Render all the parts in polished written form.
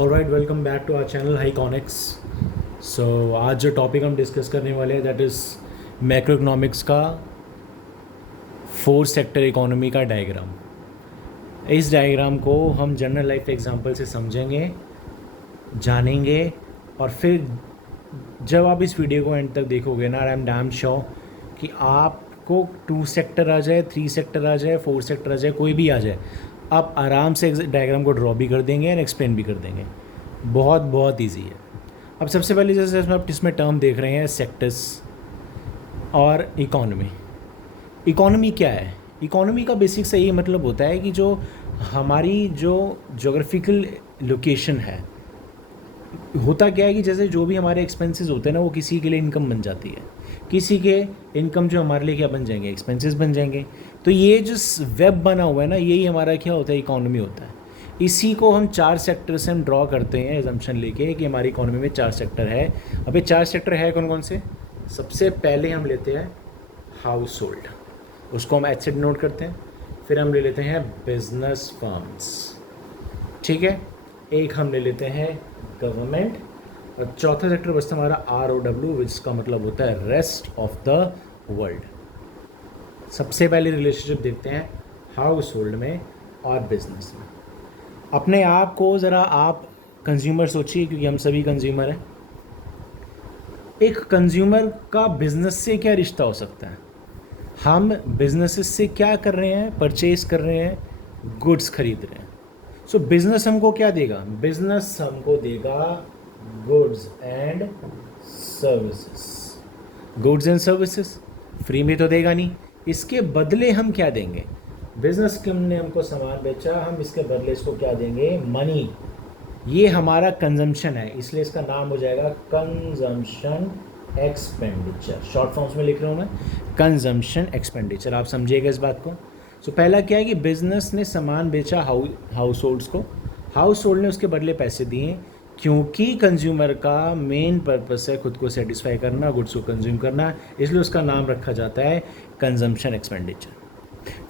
Alright, welcome back to our channel हाईकॉनिक्स। So आज जो टॉपिक हम डिस्कस करने वाले हैं दैट इज़ मैक्रो इकोनॉमिक्स का 4 सेक्टर इकोनॉमी का डायग्राम। इस डायग्राम को हम जनरल लाइफ एग्जांपल से समझेंगे, जानेंगे, और फिर जब आप इस वीडियो को एंड तक देखोगे ना, आई एम डैम श्योर कि आपको 2 सेक्टर आ जाए, 3 सेक्टर आ जाए, 4 सेक्टर आ जाए, कोई भी आ जाए, आप आराम से डायग्राम को ड्रॉ भी कर देंगे और एक्सप्लेन भी कर देंगे। बहुत ईजी है। अब सबसे पहले जैसे आप इसमें टर्म देख रहे हैं, सेक्टर्स और इकोनॉमी। इकोनॉमी क्या है? इकोनॉमी का बेसिक से ये मतलब होता है कि जो हमारी जो जोग्राफिकल लोकेशन है, होता क्या है कि जैसे जो भी हमारे एक्सपेंसेस होते हैं ना, वो किसी के लिए इनकम बन जाती है, किसी के इनकम जो हमारे लिए क्या बन जाएंगे, एक्सपेंसेस बन जाएंगे। तो ये जो वेब बना हुआ है ना, यही हमारा क्या होता है, इकोनॉमी होता है। इसी को हम 4 सेक्टर से हम ड्रॉ करते हैं, एजम्पशन लेके कि हमारी इकोनॉमी में 4 सेक्टर है। अब ये 4 सेक्टर है कौन कौन से? सबसे पहले हम लेते हैं हाउस होल्ड, उसको हम एच से डिनोट करते हैं। फिर हम ले लेते हैं बिजनेस फर्म्स, ठीक है। एक हम ले लेते हैं गवर्नमेंट, और चौथा सेक्टर बचता हमारा ROW, जिसका मतलब होता है रेस्ट ऑफ द वर्ल्ड। सबसे पहले रिलेशनशिप देखते हैं हाउस होल्ड में और बिजनेस में। अपने आप को ज़रा आप कंज्यूमर सोचिए, क्योंकि हम सभी कंज्यूमर हैं। एक कंज्यूमर का बिजनेस से क्या रिश्ता हो सकता है? हम बिजनेसेस से क्या कर रहे हैं, परचेज कर रहे हैं, गुड्स खरीद रहे हैं। सो बिजनेस हमको क्या देगा? बिजनेस हमको देगा goods and services. Goods and services free में तो देगा नहीं, इसके बदले हम क्या देंगे? बिजनेस ने हमको सामान बेचा, हम इसके बदले इसको क्या देंगे? मनी। ये हमारा कंजम्पशन है, इसलिए इसका नाम हो जाएगा कंजम्पशन एक्सपेंडिचर। शॉर्ट फॉर्म्स में लिख रहा हूँ मैं, कंजम्पशन एक्सपेंडिचर। आप समझिएगा इस बात को। सो पहला क्या है कि बिजनेस ने सामान बेचा हाउस होल्ड्स को, हाउस होल्ड ने उसके बदले पैसे दिए, क्योंकि कंज्यूमर का मेन पर्पस है खुद को सेटिस्फाई करना, गुड्स को कंज्यूम करना, इसलिए उसका नाम रखा जाता है कंजम्पशन एक्सपेंडिचर।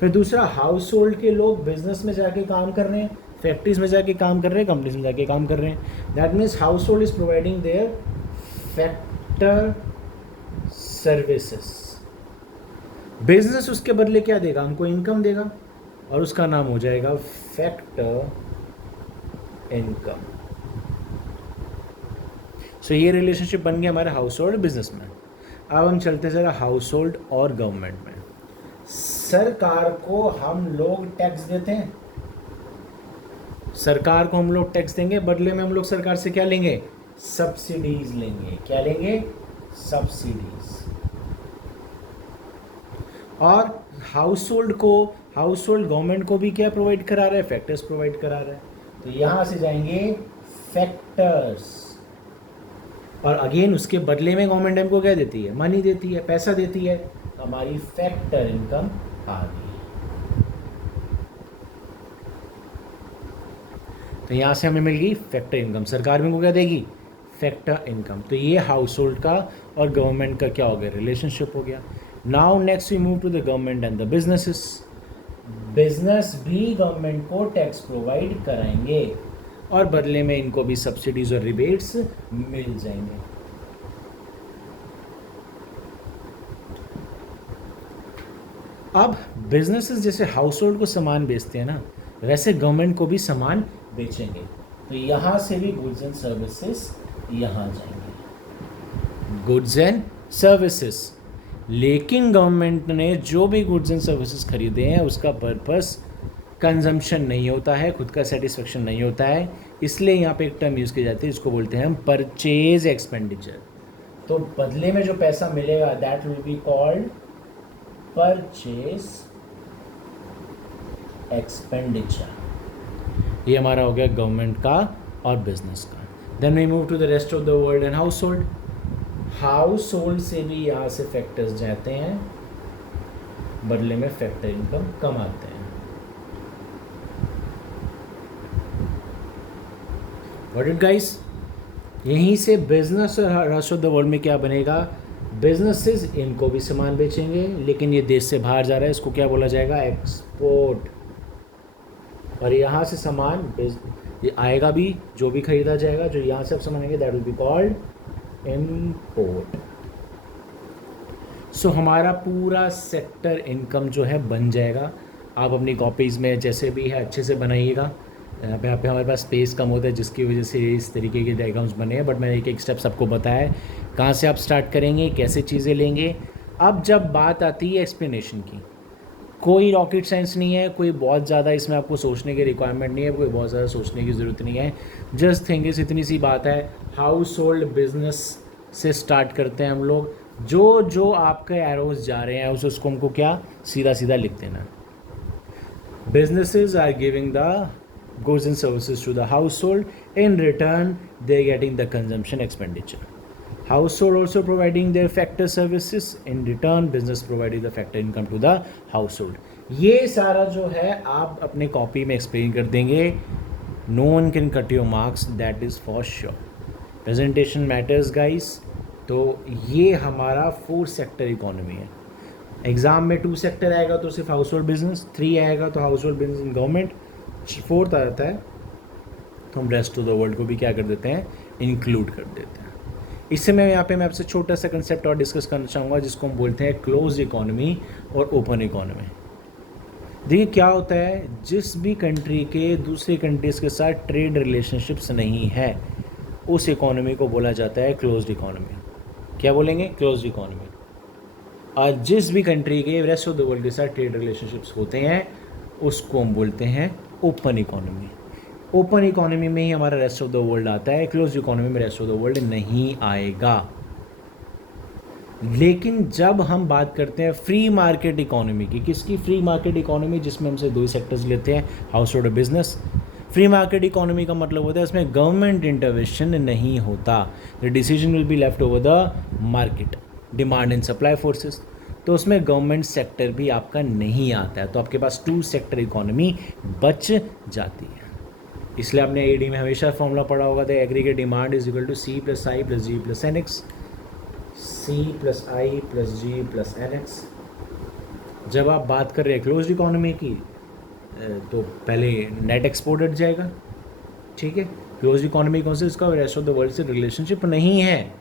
फिर दूसरा, हाउस होल्ड के लोग बिजनेस में जाके काम कर रहे हैं, फैक्ट्रीज में जाके काम कर रहे हैं, कंपनीज में जाके काम कर रहे हैं। That means household is providing their factor services. Business उसके बदले क्या देगा? हमको इनकम देगा, और उसका नाम हो जाएगा फैक्टर इनकम। सो ये रिलेशनशिप बन गया हमारे हाउस होल्ड बिजनेस में। अब हम चलते हैं जरा हाउस होल्ड और गवर्नमेंट में। सरकार को हम लोग टैक्स देते हैं, सरकार को हम लोग टैक्स देंगे, बदले में हम लोग सरकार से क्या लेंगे? सब्सिडीज लेंगे। क्या लेंगे? सब्सिडीज। और हाउस होल्ड गवर्नमेंट को भी क्या प्रोवाइड करा रहा है? फैक्टर्स प्रोवाइड करा रहा है। तो यहां से जाएंगे फैक्टर्स, और अगेन उसके बदले में गवर्नमेंट हमको क्या देती है? मनी देती है, पैसा देती है। हमारी फैक्टर इनकम आ गई। तो यहां से हमें मिल गई फैक्टर इनकम। सरकार में को क्या देगी? Factor income. तो ये हाउस होल्ड का और गवर्नमेंट का क्या हो गया? रिलेशनशिप हो गया। Now next we move to the government and the businesses. Business भी गवर्नमेंट को टैक्स प्रोवाइड कराएंगे, और बदले में इनको भी सब्सिडीज और रिबेट्स मिल जाएंगे। अब बिजनेसेस जैसे हाउस होल्ड को सामान बेचते हैं ना, वैसे गवर्नमेंट को भी सामान बेचेंगे। तो यहां से भी गुड्स एंड सर्विसेज यहां जाएंगे, गुड्स एंड सर्विसेज। लेकिन गवर्नमेंट ने जो भी गुड्स एंड सर्विसेज खरीदे हैं, उसका पर्पस कंजम्पशन नहीं होता है, खुद का सेटिस्फेक्शन नहीं होता है, इसलिए यहाँ पे एक टर्म यूज़ की जाती है, इसको बोलते हैं हम परचेज एक्सपेंडिचर। तो बदले में जो पैसा मिलेगा that will be called purchase expenditure. ये हमारा हो गया गवर्नमेंट का और बिजनेस का। Then we move to the rest of the world and household. Household से भी यहाँ से फैक्टर्स जाते हैं, बदले में फैक्टर इनकम कमाते हैं। What it guys? यहीं से बिजनेस और रेस्ट ऑफ द वर्ल्ड में क्या बनेगा? बिजनेसेस इनको भी सामान बेचेंगे, लेकिन ये देश से बाहर जा रहा है, इसको क्या बोला जाएगा? एक्सपोर्ट। और यहाँ से सामान ये आएगा भी, जो भी खरीदा जाएगा, जो यहाँ से आप सामान आएंगे, that will be called import. So हमारा पूरा सेक्टर इनकम जो है बन जाएगा। आप अपनी कॉपीज़ में जैसे भी है अच्छे से बनाइएगा। यहाँ पे हमारे पास स्पेस कम होता है, जिसकी वजह से इस तरीके के डायग्राम्स बने हैं, बट मैंने एक एक स्टेप्स आपको बताया है कहाँ से आप स्टार्ट करेंगे, कैसे चीज़ें लेंगे। अब जब बात आती है एक्सप्लेनेशन की, कोई रॉकेट साइंस नहीं है, कोई बहुत ज़्यादा इसमें आपको सोचने की रिक्वायरमेंट नहीं है, कोई बहुत ज़्यादा सोचने की ज़रूरत नहीं है। जस्ट थिंक इस इतनी सी बात है, हाउस होल्ड बिजनेस से स्टार्ट करते हैं हम लोग। जो जो आपके एरोज जा रहे हैं उसको हमको क्या सीधा सीधा लिख देना। Businesses are giving the goods and services to the household. In return, they're getting the consumption expenditure. Household also providing their factor services. In return, business providing the factor income to the household. ये सारा जो है आप अपने copy में explain कर देंगे। No one can cut your marks, that is for sure. Presentation matters, guys. तो ये हमारा 4 सेक्टर इकोनॉमी है। एग्ज़ाम में 2 सेक्टर आएगा तो सिर्फ हाउस होल्ड बिजनेस, 3 आएगा तो house hold business in government, 4th आ जाता है तो हम रेस्ट ऑफ द वर्ल्ड को भी क्या कर देते हैं, इंक्लूड कर देते हैं। इससे मैं आपसे छोटा सा कंसेप्ट और डिस्कस करना चाहूँगा, जिसको हम बोलते हैं क्लोज इकोनॉमी और ओपन इकोनॉमी। देखिए क्या होता है, जिस भी कंट्री के दूसरी कंट्रीज़ के साथ ट्रेड रिलेशनशिप्स नहीं है, उस इकोनॉमी को बोला जाता है क्लोज्ड इकोनॉमी। क्या बोलेंगे? Closed economy. और जिस भी कंट्री के रेस्ट ऑफ द वर्ल्ड के साथ ट्रेड रिलेशनशिप्स होते हैं उसको हम बोलते हैं ओपन इकोनॉमी। ओपन इकोनॉमी में ही हमारा रेस्ट ऑफ द वर्ल्ड आता है, क्लोज इकोनॉमी में रेस्ट ऑफ द वर्ल्ड नहीं आएगा। लेकिन जब हम बात करते हैं फ्री मार्केट इकोनॉमी की, किसकी फ्री मार्केट इकोनॉमी, जिसमें हमसे 2 सेक्टर्स लेते हैं, हाउस होल्ड और बिजनेस। फ्री मार्केट इकोनॉमी का मतलब होता है इसमें गवर्नमेंट इंटरवेंशन नहीं होता। The decision will be left over the market, demand and supply forces. तो उसमें गवर्नमेंट सेक्टर भी आपका नहीं आता है, तो आपके पास 2 सेक्टर इकोनॉमी बच जाती है। इसलिए आपने एडी में हमेशा फॉर्मूला पढ़ा होगा, the aggregate demand is equal to C plus I plus G plus N X, C plus I plus G plus N X. जब आप बात कर रहे हैं क्लोज इकोनॉमी की तो पहले नेट एक्सपोर्ट हट जाएगा, ठीक है। क्लोज इकोनॉमी कौन से, इसका रेस्ट ऑफ द वर्ल्ड से रिलेशनशिप नहीं है।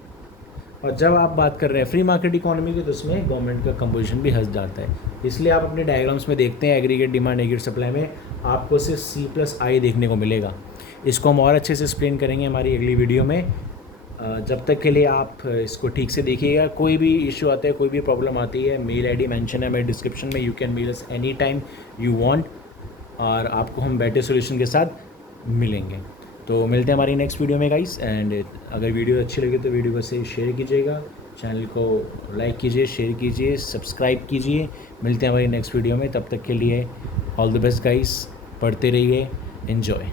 और जब आप बात कर रहे हैं फ्री मार्केट इकोनॉमी की तो उसमें गवर्नमेंट का कंपोजिशन भी हंस जाता है। इसलिए आप अपने डायग्राम्स में देखते हैं एग्रीगेट डिमांड एग्रीगेट सप्लाई में आपको सिर्फ सी प्लस आई देखने को मिलेगा। इसको हम और अच्छे से एक्सप्लेन करेंगे हमारी अगली वीडियो में। जब तक के लिए आप इसको ठीक से देखिएगा। कोई भी इशू आता है, कोई भी प्रॉब्लम आती है, मेल आईडी मेंशन है मेरे डिस्क्रिप्शन में, you can mail us any time you want, और आपको हम बेटर सोल्यूशन के साथ मिलेंगे। तो मिलते हैं हमारी नेक्स्ट वीडियो में गाइस। एंड अगर वीडियो अच्छी लगे तो वीडियो को से शेयर कीजिएगा, चैनल को लाइक कीजिए, शेयर कीजिए, सब्सक्राइब कीजिए। मिलते हैं हमारी नेक्स्ट वीडियो में, तब तक के लिए ऑल द बेस्ट गाइस। पढ़ते रहिए, एन्जॉय।